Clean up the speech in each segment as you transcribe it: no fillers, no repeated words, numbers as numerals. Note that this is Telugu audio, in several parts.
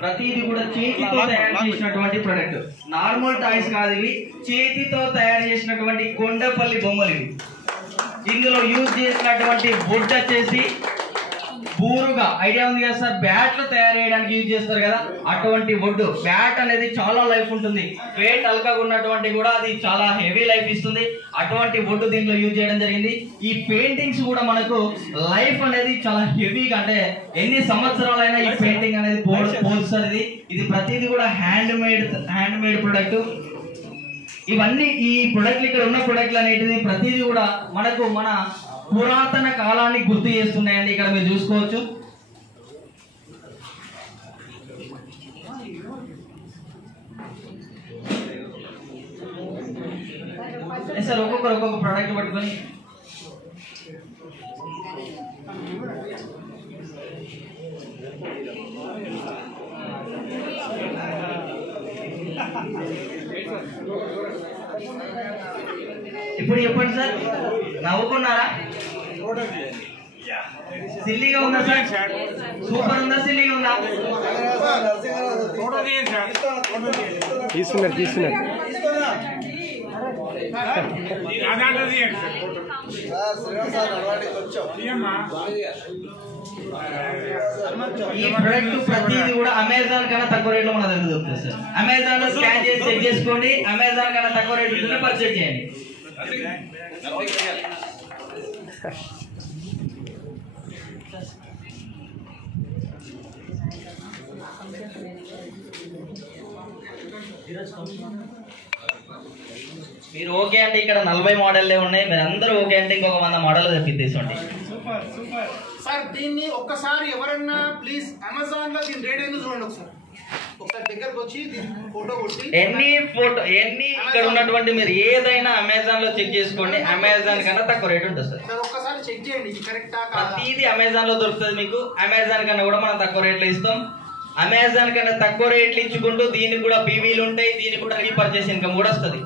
ప్రతిది కూడా చేతితో తయారు చేసినటువంటి ప్రొడక్ట్. నార్మల్ టాయ్స్ కాదు ఇవి, చేతితో తయారు చేసినటువంటి కొండపల్లి బొమ్మలు ఇవి. ఇందులో యూజ్ చేసినటువంటి బొడ్డు వచ్చేసి బూరుగా ఐడియా ఉంది కదా సార్, బ్యాట్లు తయారు చేయడానికి యూజ్ చేస్తారు కదా, అటువంటి బొడ్డు. బ్యాట్ అనేది చాలా లైఫ్ ఉంటుంది, వెయిట్ అల్కగా ఉన్నటువంటి కూడా అది చాలా హెవీ లైఫ్ ఇస్తుంది. అటువంటి బొడ్డు దీంట్లో యూజ్ చేయడం జరిగింది. ఈ పెయింటింగ్స్ కూడా మనకు లైఫ్ అనేది చాలా హెవీగా, అంటే ఎన్ని సంవత్సరాలైనా ఈ పెయింటింగ్ అనేది పోల్స్తుంది. ఇది ప్రతిదీ కూడా హ్యాండ్ మేడ్ ప్రొడక్ట్. ఇవన్నీ ఈ ప్రొడక్ట్లు, ఇక్కడ ఉన్న ప్రొడక్ట్లు అనేటిది ప్రతిదీ కూడా మనకు మన పురాతన కాలాన్ని గుర్తు చేస్తున్నాయండి. ఇక్కడ మీరు చూసుకోవచ్చు. సార్ ఒక్కొక్క ప్రోడక్ట్ పట్టుకొని ఇప్పుడు చెప్పండి సార్, నవ్వుకున్నారా? సిల్లీగా ఉందా సార్? సూపర్ ఉందా? సిల్లీగా ఉందా? తీసుకున్నారు ఈ ప్రొడక్ట్ ప్రతిదీ కూడా అమెజాన్ కన్నా తక్కువ రేట్లో మన దగ్గర దొరుకుతుంది సార్. అమెజాన్ లో స్కాన్ చేసి చెక్ చేసుకోండి, అమెజాన్ కన్నా తక్కువ రేట్లో పర్చేజ్ చేయండి. మీరు ఓకే అంటే ఇక్కడ 40 మోడల్లే ఉన్నాయి, మీరు అందరూ ఓకే అంటే ఇంకొక 100 మోడల్ తెప్పిద్దేసండి. సార్ దీన్ని ఒక్కసారి ఎవరన్నా ప్లీజ్ అమెజాన్ లో దీని రేట్ ఎందుకు చూడండి ఒకసారి దగ్గరకు వచ్చి ఫోటో కొట్టి ఎన్ని ఇక్కడ ఉన్నటువంటి మీరు ఏదైనా అమెజాన్ లో చెక్ చేసుకోండి, అమెజాన్ కన్నా తక్కువ రేట్ ఉంటుంది సార్. ఒక్కసారి చెక్ చేయండి ఇది కరెక్టా కాదా. ప్రతిదీ అమెజాన్ లో దొరుకుతుంది మీకు. అమెజాన్ కన్నా కూడా మనం తక్కువ రేట్లు ఇస్తాం. అమెజాన్ కన్నా తక్కువ రేట్లు ఇచ్చుకుంటూ దీనికి కూడా పీవీలు ఉంటాయి, దీనికి కూడా రీపర్చేస్ ఇన్కమ్ కూడా వస్తుంది.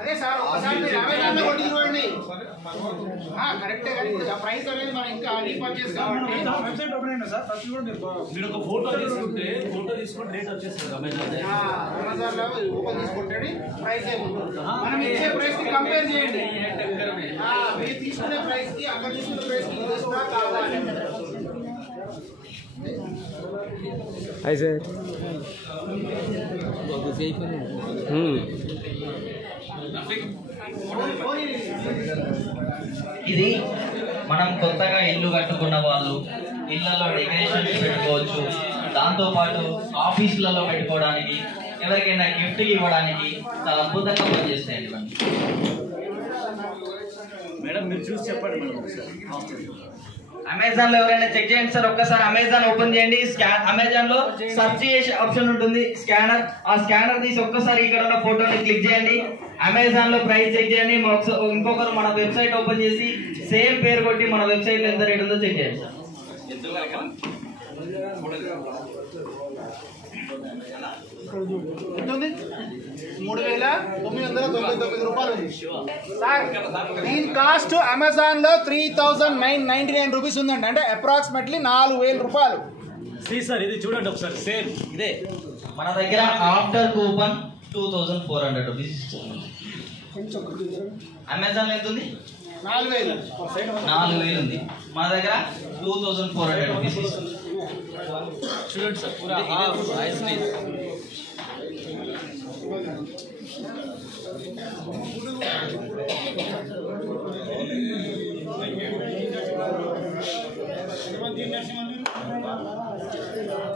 అదే సార్ ఒకసారి మీరు అమెజాన్ లో కొట్టి చూడండి, కరెక్టే. కానీ ప్రైస్ అనేది మనం ఇంకా రీపర్చేస్ కాబట్టి వెబ్సైట్ ఓపెన్ అయినా సార్ ఫస్ట్ కూడా మీరు ఒక ఫోటో తీసుకుంటే రేట్ వచ్చేస్తుంది అమెజాన్ లో ఓపెన్ చేసుకుంటే ప్రైస్ ఏముంటుంది. మనం ఇచ్చే ప్రైస్ కి కంపేర్ చేయండి, మీరు తీసుకునే ప్రైస్ కి అక్కడ తీసుకునే ప్రైస్ కి ఇదేనా కాదా అని. Hi sir. ఇది మనం కొత్తగా ఇల్లు కట్టుకున్న వాళ్ళు ఇళ్లలో డెకరేషన్ పెట్టుకోవచ్చు, దాంతో పాటు ఆఫీసులలో పెట్టుకోవడానికి, ఎవరికైనా గిఫ్ట్ ఇవ్వడానికి చాలా అద్భుతంగా పనిచేస్తాయండి. మేడం మీరు చూసి చెప్పండి మేడం. అమెజాన్ లో ఎవరైనా చెక్ చేయండి సార్. ఒక్కసారి అమెజాన్ ఓపెన్ చేయండి, అమెజాన్ లో సెర్చ్ చేసే ఆప్షన్ ఉంటుంది, స్కానర్. ఆ స్కానర్ తీసి ఒక్కసారి ఇక్కడ ఉన్న ఫోటోని క్లిక్ చేయండి, అమెజాన్ లో ప్రైస్ చెక్ చేయండి. ఇంకొకరు మన వెబ్సైట్ ఓపెన్ చేసి సేమ్ పేరు కొట్టి మన వెబ్సైట్ లో ఎంత రేట్ ఉందో చెక్ చేయండి సార్. ఎంత ఉంది? 3,999 రూపాయలు ఉంది సార్. దీని కాస్ట్ అమెజాన్ లో 3,999 రూపీస్ ఉందండి, అంటే అప్రాక్సిమేట్లీ 4,000 రూపాయలు. సార్ ఇది చూడండి ఒకసారి, సేమ్ ఇదే మన దగ్గర ఆఫ్టర్ కూపన్ 2,400 రూపీస్ ఇస్తుంది. అమెజాన్ లో ఎంత ఉంది? 4,000 ఉంది. మన దగ్గర 2,400 రూపీస్ ఇస్తుంది. చూడండి సార్, పూరా ఐస్ క్రీమ్.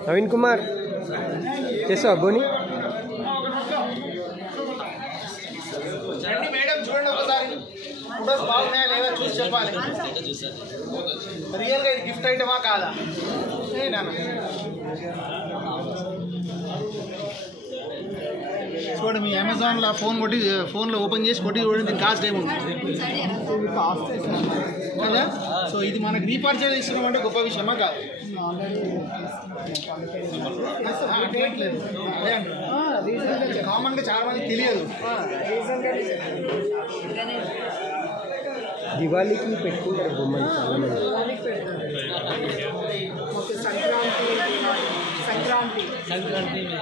నవీన్ కుమార్ చేసావా బోని? రండి మేడం, చూడండి ఒకసారి ఫోటోస్ బాగున్నాయా లేదా చూసి చెప్పాలి. రియల్గా ఇది గిఫ్ట్ ఐటమా కాదా? చూడండి, మీ అమెజాన్లో ఫోన్లో ఓపెన్ చేసి కొట్టి చూడండి, దీని కాస్ట్ ఏముంది కదా. సో ఇది మనకు రీపర్చేజ్ ఇస్తున్నాం అంటే గొప్ప విషయమా కాదు. లేదు అదే అంటే కామన్గా చాలా మందికి తెలియదు. దివాళీకి పెట్టుకుంటారు బొమ్మలు చాలా మంది. संक्रांति में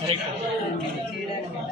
करेक्ट